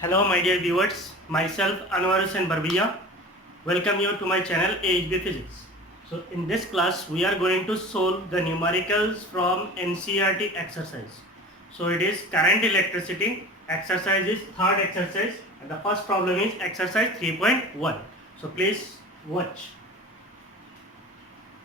Hello my dear viewers, myself Anwar Hussain Barbiya. Welcome you to my channel AHB Physics. So in this class we are going to solve the numericals from NCERT exercise. So it is current electricity, exercise is third exercise and the first problem is exercise 3.1. So please watch.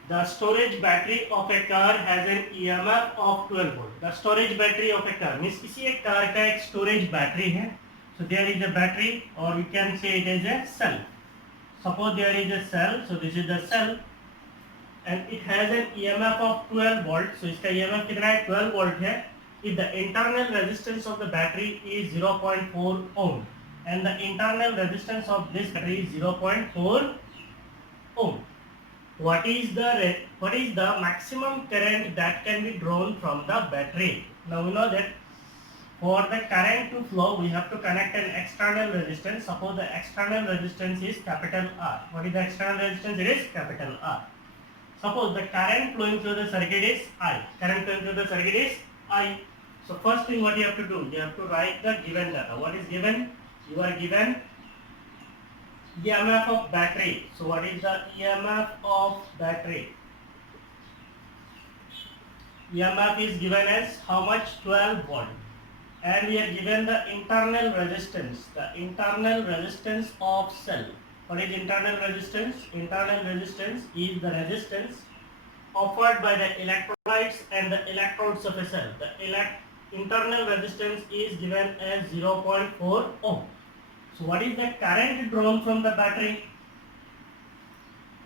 The storage battery of a car has an EMF of 12 volt. The storage battery of a car means किसी एक car का एक storage battery है. So there is a battery, or we can say it is a cell. Suppose there is a cell, so this is the cell, and it has an EMF of 12 volt. So इसका EMF कितना है? 12 volt है. If the internal resistance of the battery is 0.4 ohm, and the internal resistance of this battery is 0.4 ohm. What is the maximum current that can be drawn from the battery? Now we know that for the current to flow we have to connect an external resistance. Suppose the external resistance is capital R. What is the external resistance? It is capital R. Suppose the current flowing through the circuit is I. Current flowing through the circuit is I. So first thing what you have to do, you have to write the given data. What is given? You are given EMF of battery. So what is the EMF of battery? EMF is given as how much? 12 volt. And we are given the internal resistance. The internal resistance of cell. What is internal resistance? Internal resistance is the resistance offered by the electrolytes and the electrodes of a cell. The internal resistance is given as 0.4 ohm. So what is the current drawn from the battery?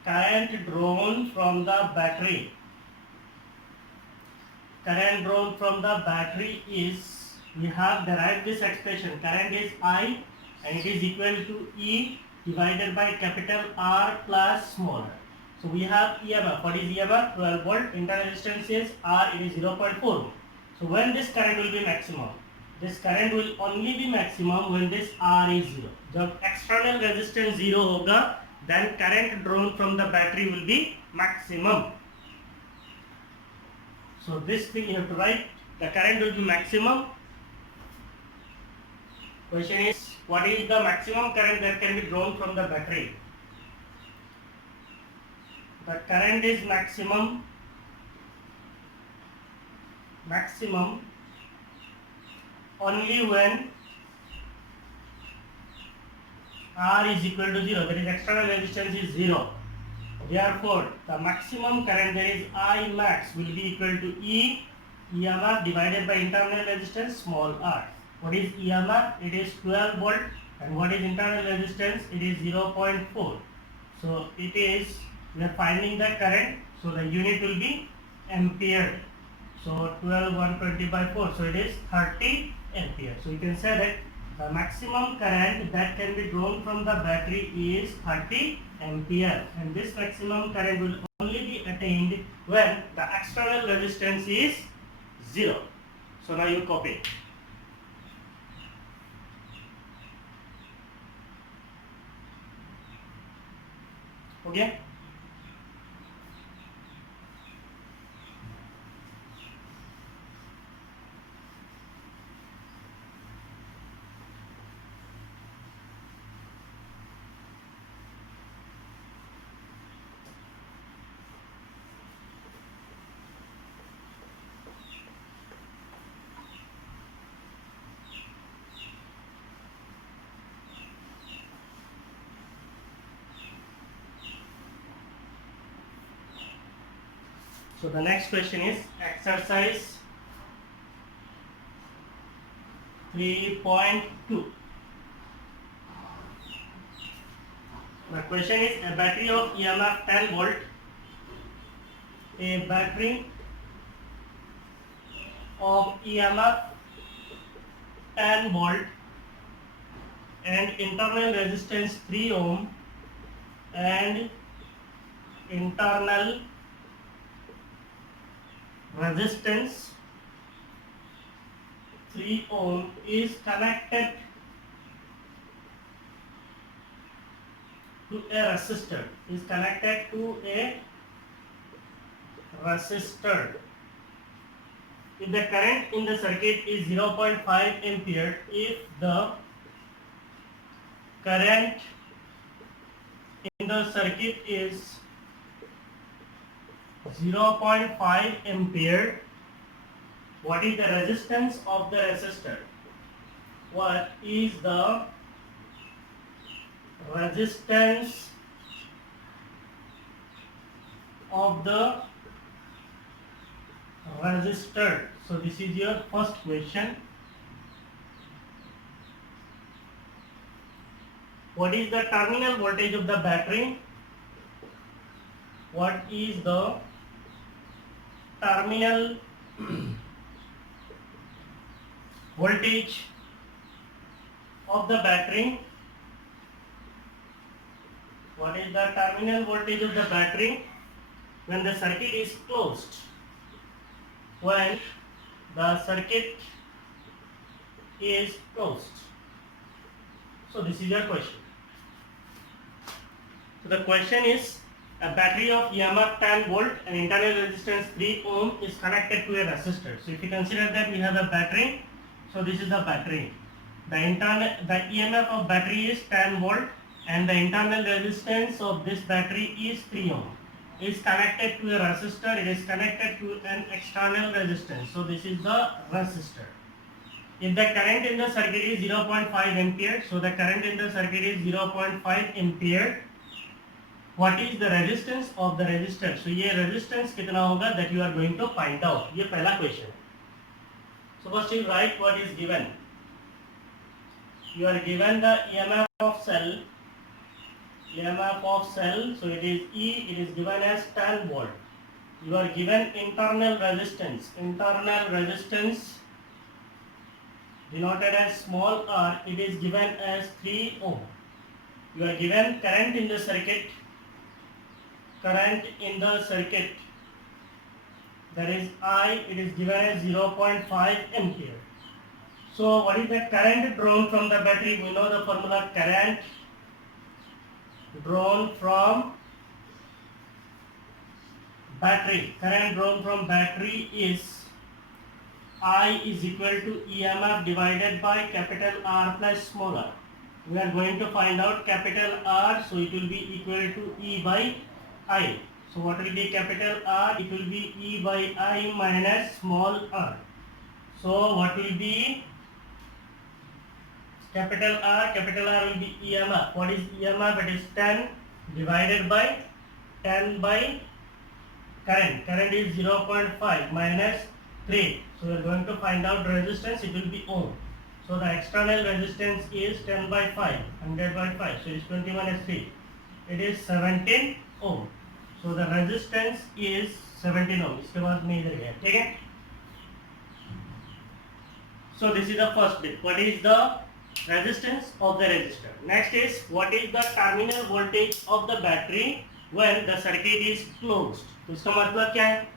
Current drawn from the battery. Current drawn from the battery is, we have derived this expression. Current is I and it is equal to E divided by capital R plus small r. So we have EMF. What is EMF? 12 volt. Internal resistance is R, it is 0.4. So when this current will be maximum? This current will only be maximum when this R is 0. जब external resistance 0 होगा, then current drawn from the battery will be maximum. So this thing you have to write. The current will be maximum. Question is, what is the maximum current that can be drawn from the battery? The current is maximum only when R is equal to 0, that is external resistance is 0. Therefore, the maximum current, that is I max, will be equal to E EMF divided by internal resistance small r. What is EMF? It is 12 volt. And what is internal resistance? It is 0.4. So it is, we are finding the current, so the unit will be ampere. So 12 120 by 4, so it is 30 ampere. So you can say that the maximum current that can be drawn from the battery is 30 ampere, and this maximum current will only be attained when the external resistance is 0. So now you copy it. Okay. So the next question is exercise 3.2. The question is a battery of EMF 10 volt. A battery of EMF 10 volt and internal resistance 3 ohm and internal resistance 3 ohm is connected to a resistor. if the current in the circuit is 0.5 ampere, if the current in the circuit is 0.5 ampere, what is the resistance of the resistor? What is the resistance of the resistor? So this is your first question. What is the terminal voltage of the battery? What is the terminal voltage of the battery? What is the terminal voltage of the battery when the circuit is closed? When the circuit is closed. So this is your question. So the question is, a battery of EMF 10 volt and internal resistance 3 ohm is connected to a resistor. So if you consider that we have a battery, so this is the battery. The EMF of battery is 10 volt and the internal resistance of this battery is 3 ohm. It is connected to a resistor, it is connected to an external resistance. So this is the resistor. If the current in the circuit is 0.5 ampere, so the current in the circuit is 0.5 ampere. What is the resistance of the resistor? So ये resistance कितना होगा, that you are going to find out. ये पहला question है. So first you write what is given. You are given the EMF of cell. EMF of cell. So it is E. It is given as 10 volt. You are given internal resistance. Internal resistance denoted as small r. It is given as 3 ohm. You are given current in the circuit. Current in the circuit, that is I, it is given as 0.5 ampere. So what is the current drawn from the battery? We know the formula. Current drawn from battery. Current drawn from battery is I is equal to EMF divided by capital R plus small r. We are going to find out capital R, so it will be equal to E by I. So what will be capital R? It will be E by I minus small r. So what will be capital R? Capital R will be EMF. What is EMF? It is 10 divided by 10 by current. Current is 0.5 minus 3. So we are going to find out resistance. It will be ohm. So the external resistance is 10 by 5, 100 by 5. So it is 20 minus 3. It is 17 ohm. So the resistance is 17 ohm. इसके बाद में इधर गया, ठीक है? So this is the first bit. What is the resistance of the resistor? Next is, what is the terminal voltage of the battery when the circuit is closed? तो इसका मतलब क्या है?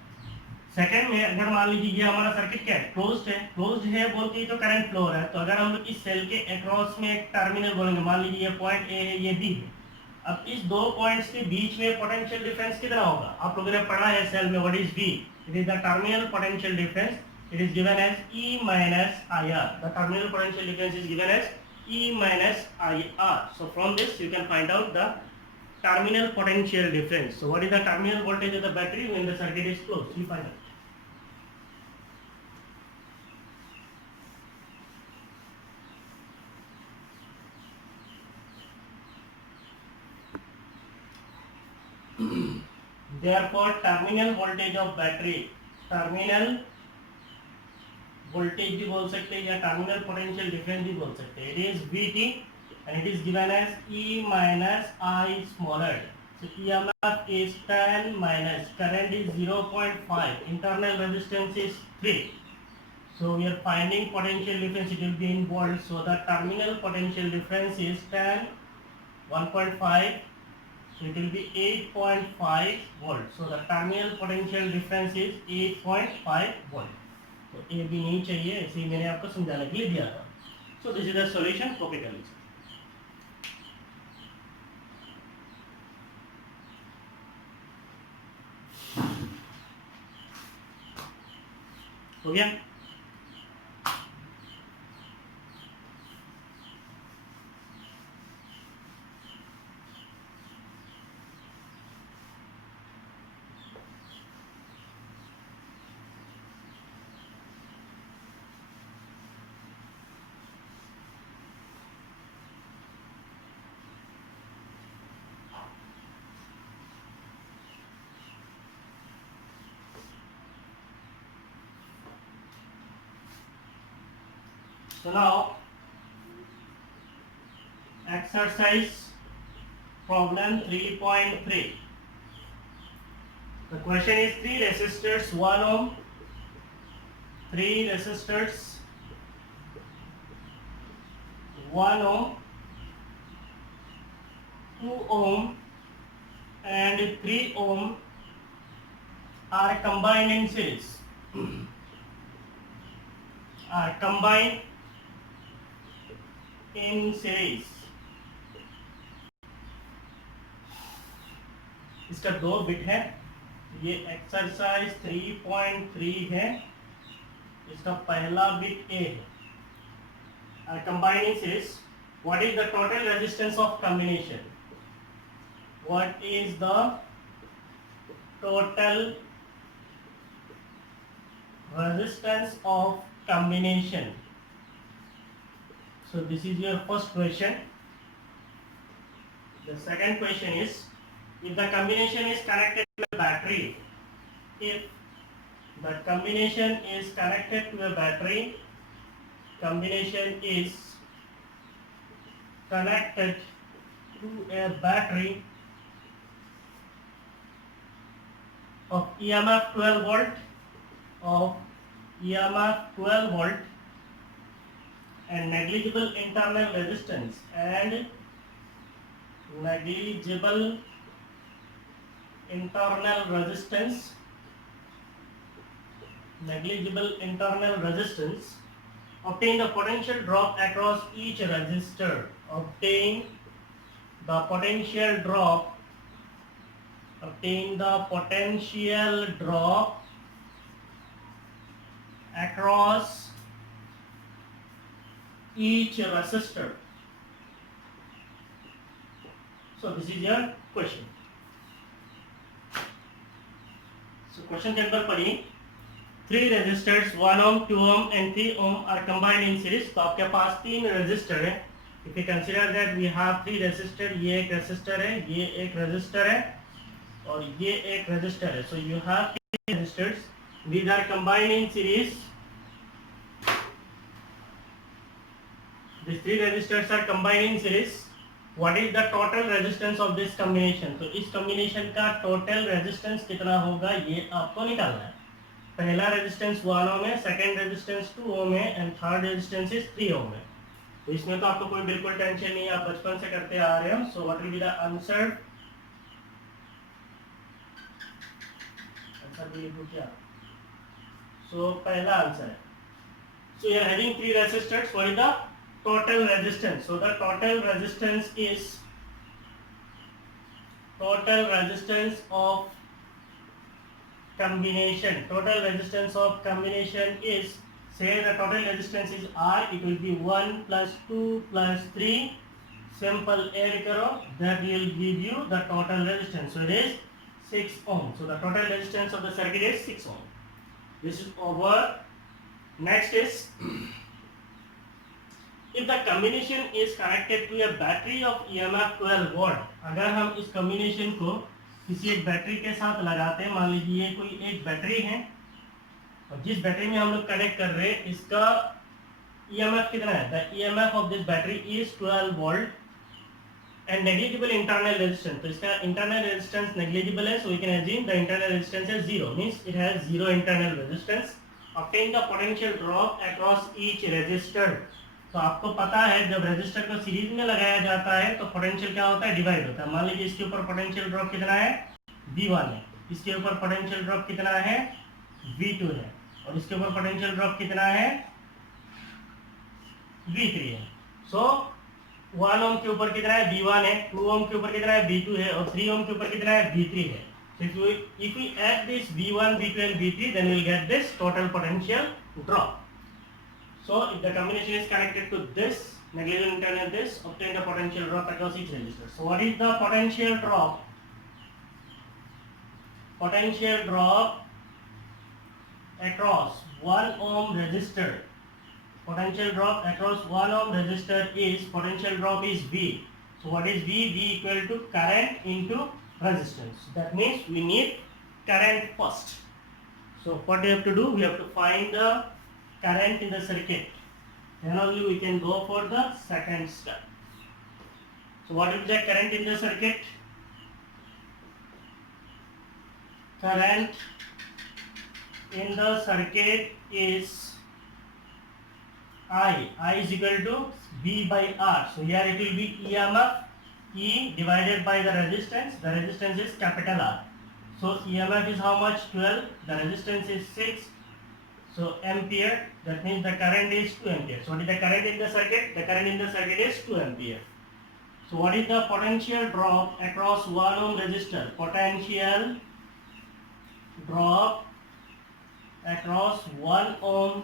सेकंड में अगर मान लीजिए ये हमारा सर्किट क्या है, क्लोज्ड है बोल के तो करंट फ्लो हो रहा है. तो अगर हम लोग इस सेल के अक्रॉस में एक टर्मिनल बोलेंगे, मान लीजिए ये पॉइंट ए है, ये बी है. अब इस दो पॉइंट्स के बीच में पोटेंशियल डिफरेंस कितना होगा? आप लोगों ने पढ़ा है सेल में. What is V? It is the terminal potential difference. It is given as E minus IR. The terminal potential difference is given as E minus IR. So from this you can find out the terminal potential difference. So what is the terminal voltage of the battery when the circuit is closed? You find out. Therefore terminal voltage of battery, terminal voltage भी बोल सकते हैं या terminal potential difference भी बोल सकते हैं. It is VT and it is given as E minus I smaller. So EMF is 10 minus current is 0.5. Internal resistance is 3. So we are finding potential difference. It will be in volts. So the terminal potential difference is 10, 1.5. So it will be 8.5 volt. So the terminal potential difference is 8.5 volt. तो ए भी नहीं चाहिए, ऐसे ही मैंने आपको समझाने के लिए दिया था. So this is the solution. Copy कर लीजिए. हो गया। So now exercise problem 3.3. The question is 3 resistors 1 ohm, 3 resistors 1 ohm, 2 ohm and 3 ohm are combined in series. Are combined in series. इसका 2 बिट है, ये एक्सरसाइज 3.3 है, इसका पहला बिट ए है। Combined in series. What is the total resistance of combination? What is the total resistance of combination? So this is your first question. The second question is, if the combination is connected to a battery, if the combination is connected to a battery, combination is connected to a battery of EMF 12 volt, of EMF 12 volt and negligible internal resistance, and negligible internal resistance, negligible internal resistance, obtain the potential drop across each resistor. Obtain the potential drop, obtain the potential drop across each resistor. So this is your question. So question के अंदर पढ़िए, 3 resistors 1 ohm, 2 ohm and 3 ohm are combined in series. तो आपके पास 3 resistor है. If you consider that we have 3 resistor, ये एक resistor है, ये एक resistor है और ये एक resistor है. So you have 3 resistors. These are combined in series. These 3 resistors are combined in series. What is the total resistance of this combination? तो इस combination का total resistance कितना होगा ये आपको निकालना है. पहला रेजिस्टेंस 1 ओम है, सेकंड रेजिस्टेंस 2 ओम है एंड थर्ड रेजिस्टेंस इज 3 ओम है. तो इसमें तो आपको कोई बिल्कुल टेंशन नहीं है, आप बचपन से करते आ रहे हो. So what will be the answer? Answer भी लिखो क्या? सो पहला आंसर है. So you are having 3 resistors. What is the total resistance? So the total resistance is total resistance of combination. Total resistance of combination is, say the total resistance is R, it will be 1 plus 2 plus 3. Simple add karo, that will give you the total resistance. So it is 6 ohm. So the total resistance of the circuit is 6 ohm. This is over. Next is, if the combination is connected to a battery of EMF 12 volt, अगर हम इस combination को किसी एक battery के साथ लगाते हैं, मान लीजिए ये कोई एक बैटरी है और जिस बैटरी में हम लोग कनेक्ट कर रहे हैं इसका EMF कितना है? The EMF of this battery is 12 volt and negligible internal resistance. तो इसका internal resistance negligible है, so we can assume the internal resistance is 0, means it has 0 internal resistance. Obtain the potential drop across each resistor. तो आपको पता है जब resistor को series में लगाया जाता है तो पोटेंशियल क्या होता है? डिवाइड होता है. मान लीजिए इसके ऊपर पोटेंशियल ड्रॉप कितना है? V1 है. इसके ऊपर पोटेंशियल ड्रॉप कितना है? V2 है. और इसके ऊपर पोटेंशियल ड्रॉप कितना है? V3 है. सो 1 ओम के ऊपर कितना है? V1 है. 2 ओम के ऊपर कितना है? V2 है. और 3 ओम के ऊपर कितना है? V3 है. So if we add this V1, V2 and V3, then we will get this total potential drop. So if the combination is connected to this, negligible internal this, obtain the potential drop across each resistor. So what is the potential drop? Potential drop across 1 ohm resistor. Potential drop across 1 ohm resistor is, potential drop is V. So what is V? V equal to current into resistance. That means we need current first. So what we have to do? We have to find the current in the circuit. Then only we can go for the second step. So what is the current in the circuit? Current in the circuit is I is equal to V by R. So here it will be EMF E divided by the resistance is capital R. So EMF is how much? 12, the resistance is 6, so ampere, that means the current is 2 ampere. So what is the current in the circuit? The current in the circuit is 2 ampere. So what is the potential drop across 1 ohm resistor? Potential drop across 1 ohm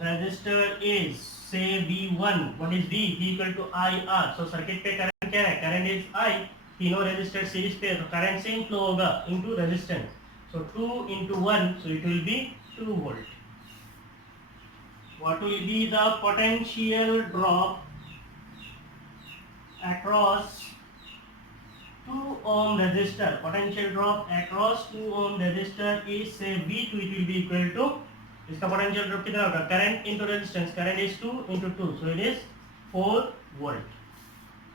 resistor is, say V1. What is V? V equal to IR. So circuit पे current क्या है? Current is I. तीनों resistor series पे, तो current same flow होगा into resistance. So 2 into 1, so it will be 2 volt. What will be the potential drop across 2 ohm resistor? Potential drop across 2 ohm resistor is, say V2, it will be equal to, इसका potential drop कितना होगा? Current into resistance, current is 2 into 2, so it is 4 volt.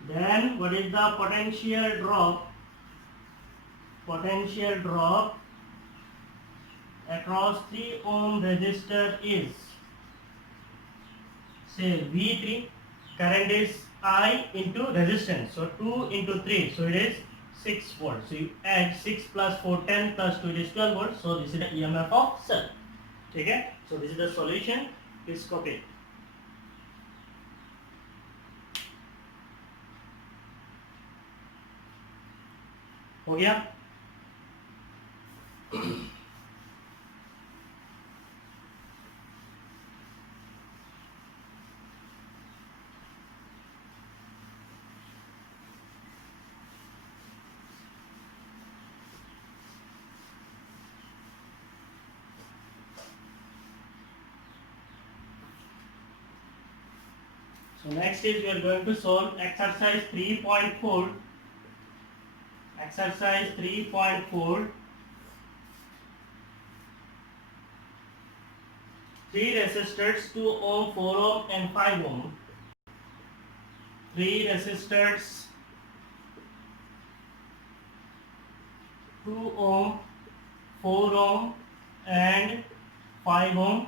Then what is the potential drop? Potential drop across 3 ohm resistor is, say V3, current is I into resistance, so 2 into 3, so it is 6 volt. So you add 6 plus 4, 10 plus 2, it is 12 volt. So this is the EMF of cell. ठीक है? So this is the solution. Please copy it. हो गया? So next is we are going to solve exercise 3.4. Exercise 3.4. 3 resistors, 2 ohm, 4 ohm and 5 ohm. 3 resistors, 2 ohm, 4 ohm and 5 ohm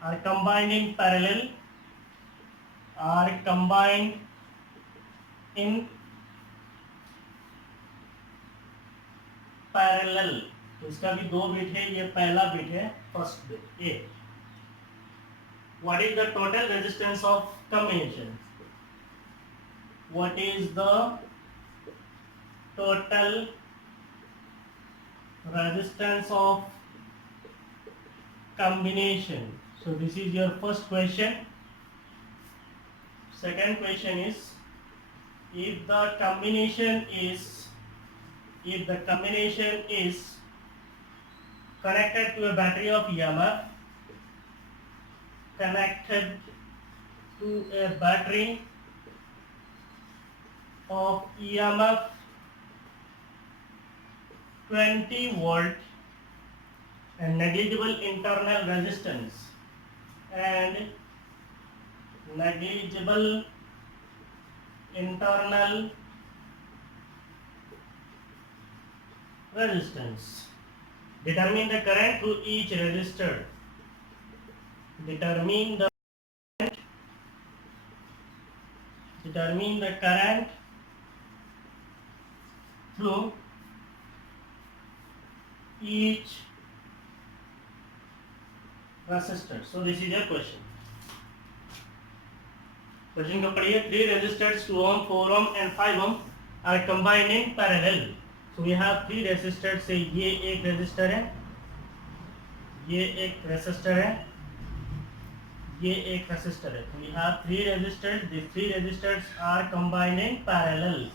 are combined in parallel. Are combined in parallel. तो इसका भी 2 bit है, ये पहला bit है, first bit A. What is the total resistance of combination? What is the total resistance of combination? So this is your first question. Second question is, if the combination is connected to a battery of EMF, connected to a battery of EMF 20 volt and negligible internal resistance and negligible internal resistance. Determine the current through each resistor. Determine the current through each resistor. So this is your question. Question को पढ़िए. 3 resistors 2 ohm, 4 ohm and 5 ohm are combined in parallel. So we have 3 resistor से ये एक resistor है, ये एक resistor है, ये एक रेजिस्टर है। तो we have 3 resistors, this 3 resistors are combined in parallel.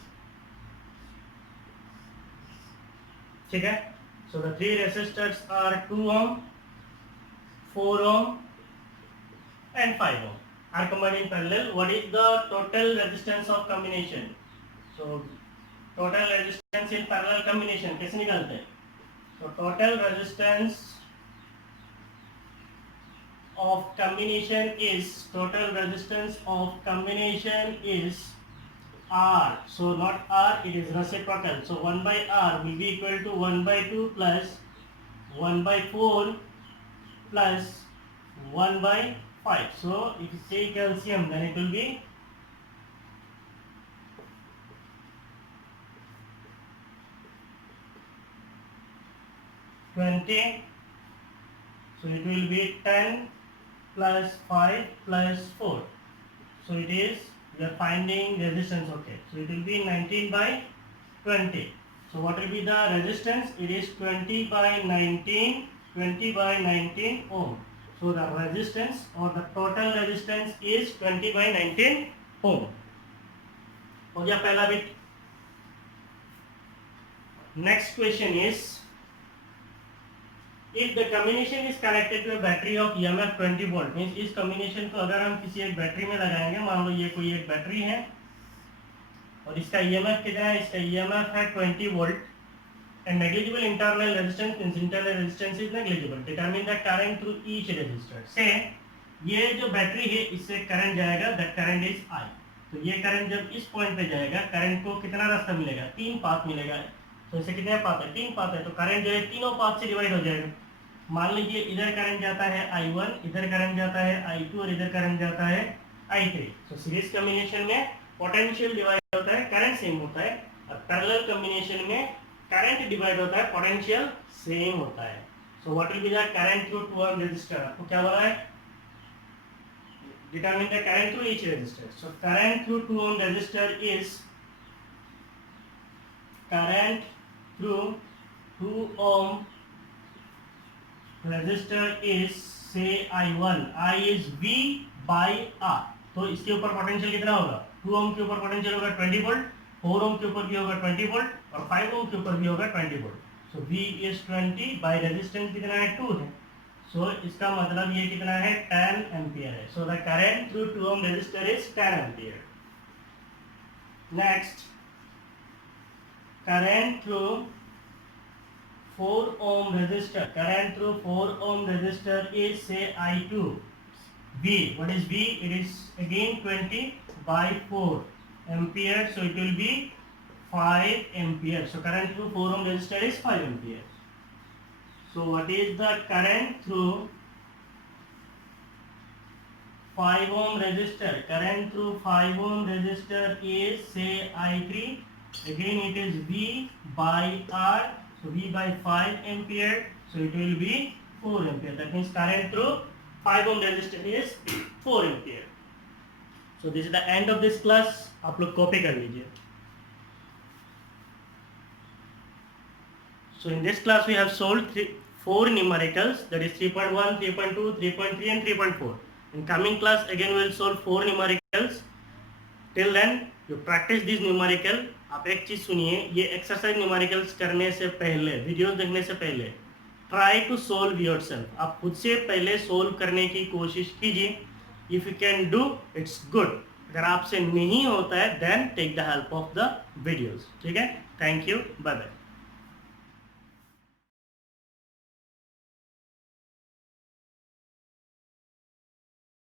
ठीक है, so the 3 resistors are 2 ohm, 4 ohm and 5 ohm are combined in parallel. What is the total resistance of combination? So total resistance in parallel combination कैसे निकालते हैं? So total resistance of combination is R. So not R, it is reciprocal. So 1 by R will be equal to 1 by 2 plus 1 by 4 plus 1 by 5. So if you say calcium, then it will be 20. So it will be 10 plus 5 plus 4. So it is, we are finding resistance, okay. So it will be 19 by 20. So what will be the resistance? It is 20 by 19 ohm. So the resistance or the total resistance is 20 by 19 ohm. हो गया पहला bit. Next question is, if the combination is connected to a battery of EMF 20 volt, means इस combination को अगर हम किसी एक battery में लगाएंगे, मान लो ये कोई एक बैटरी है और इसका EMF कितना है? इसका EMF है 20 volt and negligible internal resistance means internal resistance is negligible. Determine the current through each resistor. Say ये जो बैटरी है इससे करंट जाएगा, that current is I. तो ये करंट जब इस पॉइंट पे जाएगा, करंट को कितना रास्ता मिलेगा? 3 पाथ मिलेगा. तो इसे कितने पाथ है? 3 पाथ है. तो करंट जो है तीनों पाथ से डिवाइड हो जाएगा. मान लीजिए इधर करंट जाता है I1, इधर करंट जाता है I2 और इधर करंट जाता है I3. तो सीरीज कॉम्बिनेशन में पोटेंशियल डिवाइड होता है, करंट सेम होता है, और पैरेलल कॉम्बिनेशन में करंट डिवाइड होता है, पोटेंशियल सेम होता है. So what will be the current through 2 ohm resistor? आपको क्या बोला है? Determine the current through each resistor. So current through 2 ohm resistor is, current through 2 ohm resistor is, say I1. I is V by R. तो इसके ऊपर potential कितना होगा? 2 ohm के ऊपर पोटेंशियल होगा 20 वोल्ट, 4 ohm के ऊपर भी होगा 20 वोल्ट और 5 ohm के ऊपर भी होगा 20 volt. So V is 20 by resistance कितना है? 2 है. सो इसका मतलब ये कितना है? 10 एम्पियर है. So the current through 2 ohm resistor is 10 ampere. Next, current through 4 ohm resistor. Current through 4 ohm resistor is, say, I2. V. What is V? It is again 20 by 4 ampere. So it will be 5 ampere. So current through 4 ohm resistor is 5 ampere. So what is the current through 5 ohm resistor? Current through 5 ohm resistor is, say, I3. Again it is V by R. So V by 5 ampere. So it will be 4 ampere. That means current through 5 ohm resistor is 4 ampere. So this is the end of this class. आप लोग copy कर लीजिए. So in this class we have solved 4 numericals, that is 3.1, 3.2, 3.3 and 3.4. In coming class again we will solve 4 numericals. Till then you practice this numerical. आप एक चीज़ सुनिए, ये exercise numericals करने से पहले, वीडियोस देखने से पहले, ट्राई टू सोल्व योरसेल्फ. आप खुद से पहले सोल्व करने की कोशिश कीजिए. If you can do, it's good. अगर आपसे नहीं होता है, then take the help of the videos. ठीक है, थैंक यू, बाय बाय.